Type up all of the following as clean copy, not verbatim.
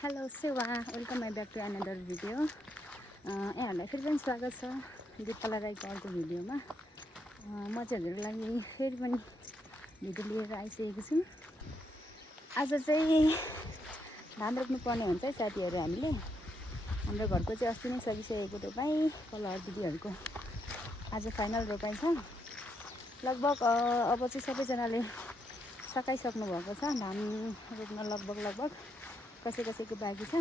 Hello सेवा welcome my back to another video. यहाँहरूलाई फेरि पनि स्वागत छ दिपकला राईको अर्को भिडियोमा। म चाहिँ हजुरहरूको लागि फेरि पनि भिडियो लिएर आइसकेको छु। आज चाहिँ धान रोप्नु पर्ने हुन्छ है साथीहरू। हामीले हाम्रो घरको चाहिँ अस्ति नै सकिसकेको रोपाइ पल्लो दिदीहरूको आज फाइनल रोपाइ छ। लगभग अब चाहिँ सबैजनाले सकाइसक्नु भएको छ। धान रोप्न लगभग कसैको बाँकी छ।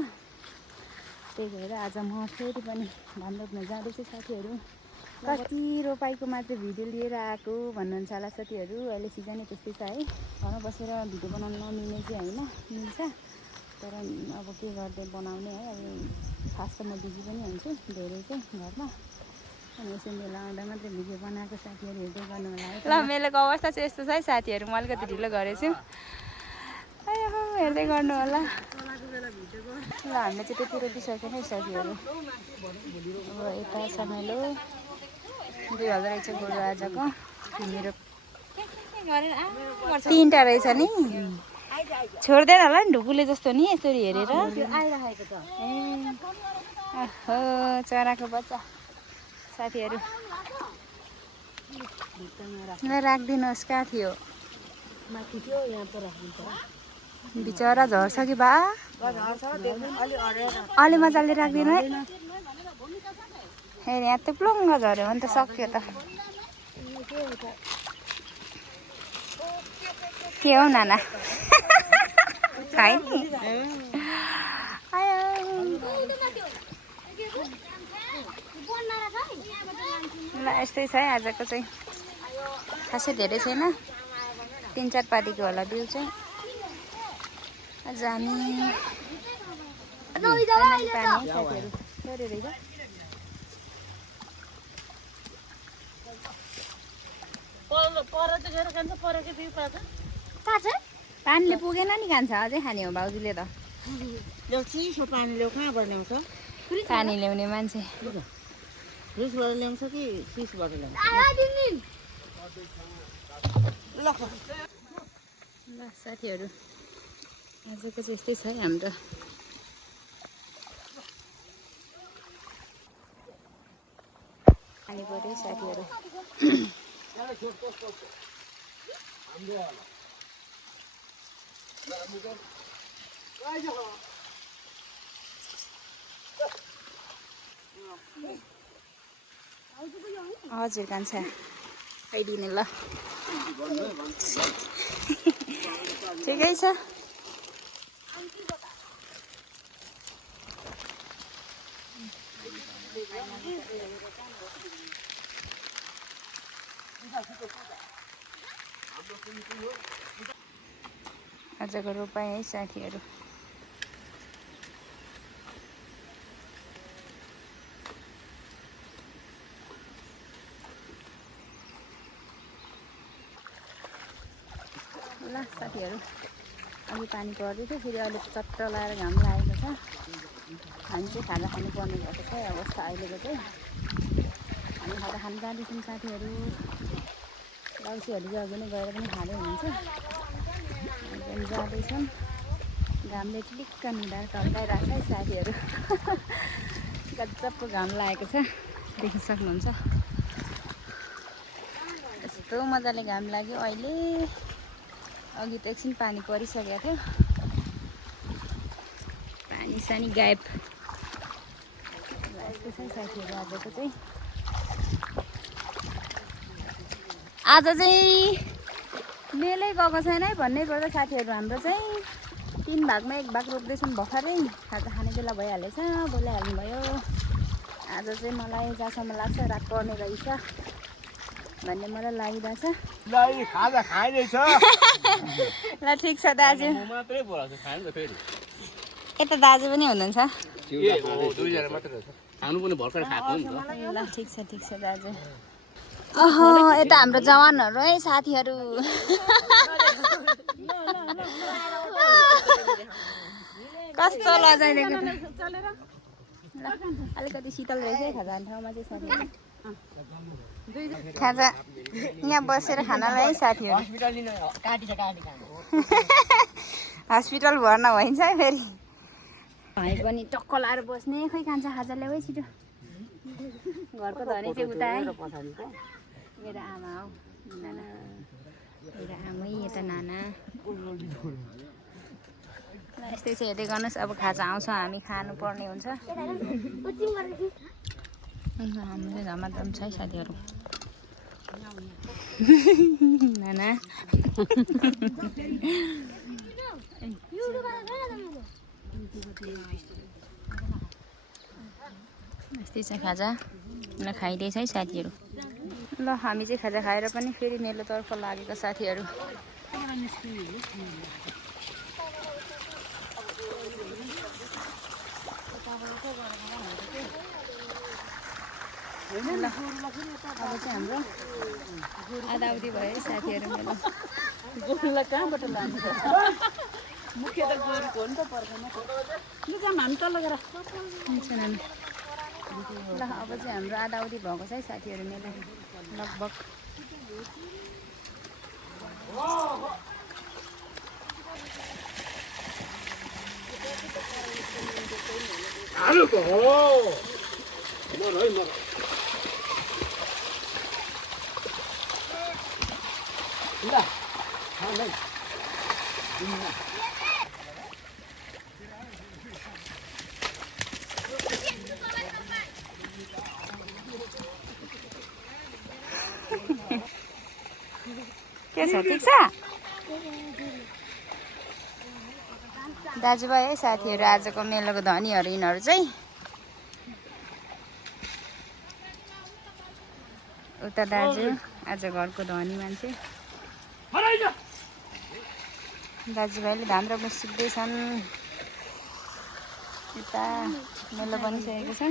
त्यही भएर आज म फेरि पनि धान रोप्न जाँदैछु साथीहरू। कति रोपाइको मात्र भिडियो लिएर आएको भन्नुहुन्छ होला साथीहरू। अहिले सिजनै त्यस्तै छ है, घरमा बसेर भिडियो बनाउन नमिल्ने चाहिँ होइन, मिल्छ तर अब के गर्दै बनाउने है। अब खास त म बिजी पनि हुन्छु धेरै चाहिँ घरमा, अनि यसो मेला आउँदा मात्रै भिडियो बनाएको साथीहरू हेर्दै गर्नु होला है। ल मेलाको अवस्था चाहिँ यस्तो छ है साथीहरू। म अलिकति ढिलो गरेछु, हेर्दै गर्नु होला। ल हामीले चाहिँ त्यति रोपिसक्यो नै साथीहरू। अब यता समेलो 2000 रहेछ गोरु आजको। मेरो 3टा रहेछ नि, छोड्दैन होला नि ढुकुले जस्तो नि यसरी हेरेर। ओहो चराको बच्चा साथीहरू। ल राखिदिनुहोस्। कहाँ थियो? बिचरा झर्छ कि बा, अलि मजाले राख्दिनु है। यहाँ त प्लुङ्ग झऱ्यो भने त सक्यो त। के हौ नाना खाइ नि। ल यस्तै छ है आजको चाहिँ। खासै धेरै छैन, 3-4 पाटीको होला बिउ चाहिँ। आज हामी पानीले पुगेन नि, खान्छ अझै खाने हो भाउजूले त। पानी ल्याउने मान्छे फ्रिजबाट ल्याउँछ कि फ्रिजबाट ल्याउँछ? ल साथीहरू आजको चाहिँ यस्तै छ है हाम्रो। पानी पऱ्यो साथीहरू। हजुर कान्छ आइदिने ल। ठिकै छ। आजको रोपाइ है साथीहरू। ल साथीहरू अघि पानी पर्दै थियो, फेरि अहिले चट्ट लगाएर घाम लागेको छ। हामी चाहिँ खाजा खानु पर्ने भएको छ अवस्था अहिलेको चाहिँ। हामी खाजा खानु जाँदैछौँ साथीहरू। दाउसीहरू चाहिँ अघि नै गएर पनि खाँदै हुनुहुन्छ। हामी जाँदैछौँ। घामले टिलिक्क निधार टल्काइरहेको छ है साथीहरू। गजबको घाम लागेको छ, देखि सक्नुहुन्छ। यस्तो मजाले घाम लाग्यो अहिले। अघि त एकछिन पानी परिसकेको थियो, पानी सानी गायब। यस्तो छ साथीहरू आजको चाहिँ। आज चाहिँ मेलै गएको छैन है भन्नै पर्दा साथीहरू। हाम्रो चाहिँ 3 भागमा 1 भाग रोप्दैछौँ भर्खरै। खाजा खाने बेला भइहालेछ, बोलाइहाल्नु भयो। आज चाहिँ मलाई जहाँसम्म लाग्छ रात पर्ने रहेछ भन्ने मलाई लागिरहेछ। खाजा खाइरहेछ। ल ठिक छ दाजु। यता दाजु पनि हुनुहुन्छ। ल ठिक छ दाजु। अह यता हाम्रो जवानहरू है साथीहरू। कस्तो लजाइदिएको। ल अलिकति शीतल रहेछ है खाजा खाने ठाउँमा चाहिँ साथीहरू। खाजा यहाँ बसेर खानालाई है साथीहरू। हस्पिटल भर्ना भइन्छ है फेरि। भाइ पनि टक्क लाएर बस्ने खै कान्छ खाजा ल्याऊ है छिटो घरको धनी चाहिँ उता है मेरो आमा हौ नाना मेरो आमै यता नाना यस्तै चाहिँ हेर्दै गर्नुहोस् अब खाजा आउँछ हामी खानुपर्ने हुन्छ हाम्रो चाहिँ झमाझम छ है साथीहरू नाना यस्तै छ खाजा ल खाइदिएछ है साथीहरू ल हामी चाहिँ खाजा खाएर पनि फेरि मेलोतर्फ लागेको साथीहरू ल अब चाहिँ हाम्रो आधाउधी भयो है साथीहरू मेलो गोरुलाई कहाँबाट लानु मुख्य त गोरुको हो नि त पर्दैन लु जाम हामी तल गएर हुन्छ नानी ल अब चाहिँ हाम्रो आधाउधी भएको छ है साथीहरू मेलो लगभग के छ ठिक छ दाजुभाइ है साथीहरू आजको मेलोको धनीहरू यिनीहरू चाहिँ उता दाजु आज घरको धनी मान्छे दाजुभाइले धान रोप्न सिक्दैछन् यता मेलो बनिसकेको छ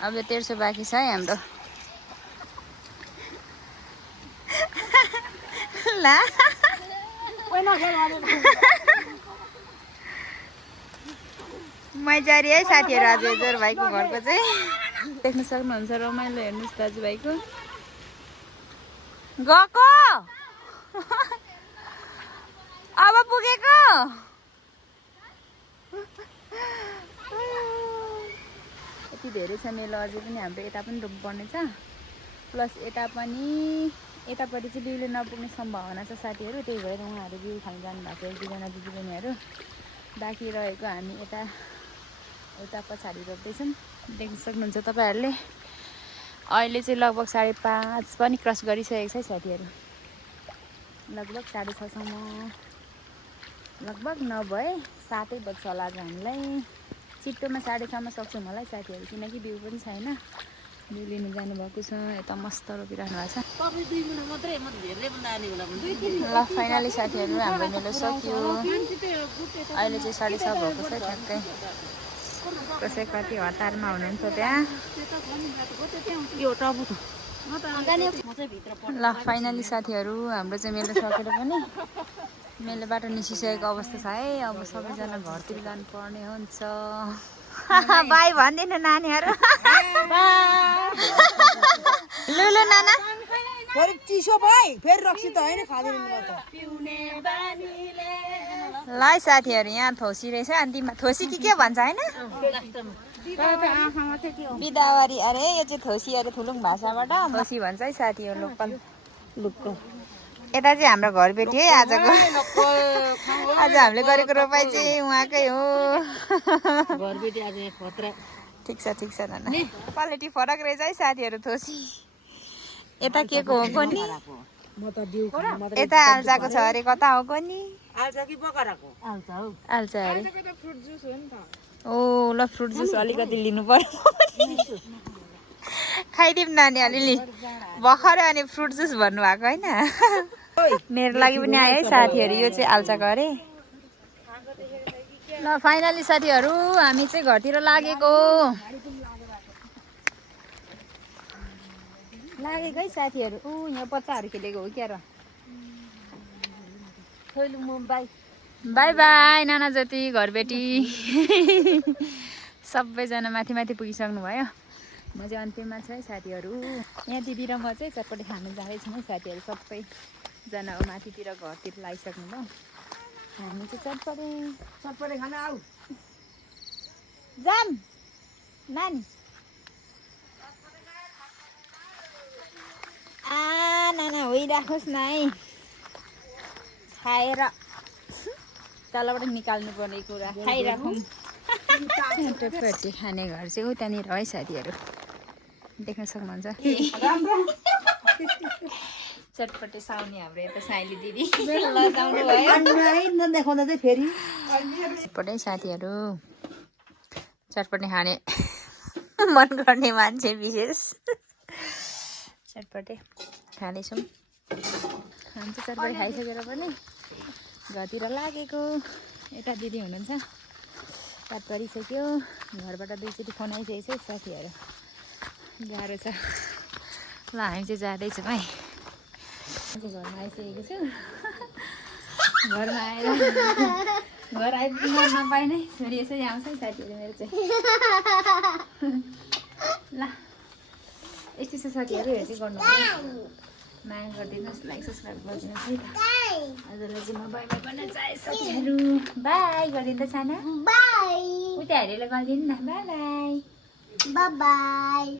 अब यो 1300 बाँकी छ है हाम्रो ला मैजारी है साथीहरू आज जोर भाइको घरको चाहिँ देख्न सक्नुहुन्छ रमाइलो हेर्नुहोस् दाजुभाइको गएको अब पुगेको यति धेरै छ मेलो अझै पनि हाम्रो यता पनि रोप्नुपर्ने छ प्लस यता पनि यतापट्टि चाहिँ बिउले नपुग्ने सम्भावना छ साथीहरू त्यही भएर उहाँहरू बिउ खान जानुभएको छ एक दुईजना दिदीबहिनीहरू बाँकी रहेको हामी यता पछाडि रोप्दैछौँ देख्न सक्नुहुन्छ तपाईँहरूले अहिले चाहिँ लगभग 5:30 पनि क्रस गरिसकेको छ साथीहरू लगभग 6:30 सम्म लगभग नभए 7 बज्छ होला आज हामीलाई छिट्टोमा 6:30 मा सक्छौँ होला है साथीहरू किनकि बिउ पनि छैन बिउ लिनु जानुभएको छ यता मस्त रोपिराख्नु भएको छ ल फाइनली साथीहरू हाम्रो मेलो सक्यो अहिले चाहिँ 6:30 भएको छ ठ्याक्कै कसै कति हतारमा हुनुहुन्छ त्यहाँ ल फाइनली साथीहरू हाम्रो चाहिँ मेलो सकेर पनि मेलोबाट निस्किसकेको अवस्था छ है अब सबैजना घरतिर जानुपर्ने हुन्छ बाई भन्दिनु नानीहरू लुलु नाना फेरि चिसो भाइ फेरि रक्सी त होइन खाँदैन ल साथीहरू यहाँ थोसी रहेछ अन्तिममा थोसी के भन्छ होइन बिदावारी अरे यो चाहिँ थोसी अरे थुलुङ भाषाबाट थोसी भन्छ है साथीहरू लोकल यता चाहिँ हाम्रो घरबेटी है आजको आज हामीले गरेको रोपाइ चाहिँ उहाँकै हो ठिक छ नाना क्वालिटी फरक रहेछ है साथीहरू थोसी यता के को हो कोनी यता आल्चाको छ अरे कता हो कोनी आल्चा अरे ओ ल फ्रुट जुस अलिकति लिनु पर्यो खाइदिउँ नानी अलिअलि भर्खरै अनि फ्रुट जुस भन्नुभएको होइन मेरो लागि पनि आयो है साथीहरू यो चाहिँ आल्चाको अरे ल फाइनली साथीहरू हामी चाहिँ घरतिर लागेको है साथीहरू यहाँ बच्चाहरू खेलेको हो क्या र बाई बाई नाना ज्योति घरबेटी सबैजना माथि पुगिसक्नु भयो म चाहिँ अन्त्यमा छ है साथीहरू यहाँ दिदी र म चाहिँ चटपटे खानु जाँदैछौँ है साथीहरू सबैजना माथितिर घरतिर लागिसक्नु भयो हामी चाहिँ चटपटे खाना आऊ नानी नाना होइराखोस् न है खाएर तलबाट निकाल्नु पर्ने कुरा खाइराखौँ चटपटी खाने घर चाहिँ उतानिर है साथीहरू देख्न सक्नुहुन्छ चटपटे साउने हाम्रो यता साइली दिदी लजाउनु भयो नदेखाउँदा चाहिँ फेरि चटपटै साथीहरू चटपटे खाने मन गर्ने मान्छे विशेष चटपटे खाँदैछौँ खान्छ चटपटे खाइसकेर पनि घरतिर लागेको यता दिदी हुनुहुन्छ रात परिसक्यो घरबाट 2 चोटि फोन आइसकेको छ साथीहरू गाह्रो छ ल हामी चाहिँ जाँदैछौँ है घरमा आइसकेको छु घरमा आएर घर आइपुग्न नपाइ नै छोरी यसरी आउँछ है साथीहरू मेरो चाहिँ ल यस्तो छ साथीहरू हेर चाहिँ गर्नु माया गरिदिनुहोस् लाइक सब्सक्राइब गरिदिनुहोस् है त हजुरलाई चाहिँ म बाई बाई भन्न चाहे साथीहरू बाई गरिदिनु त साना बाई उता हेरेर गरिदिनु न बाई बाई बाई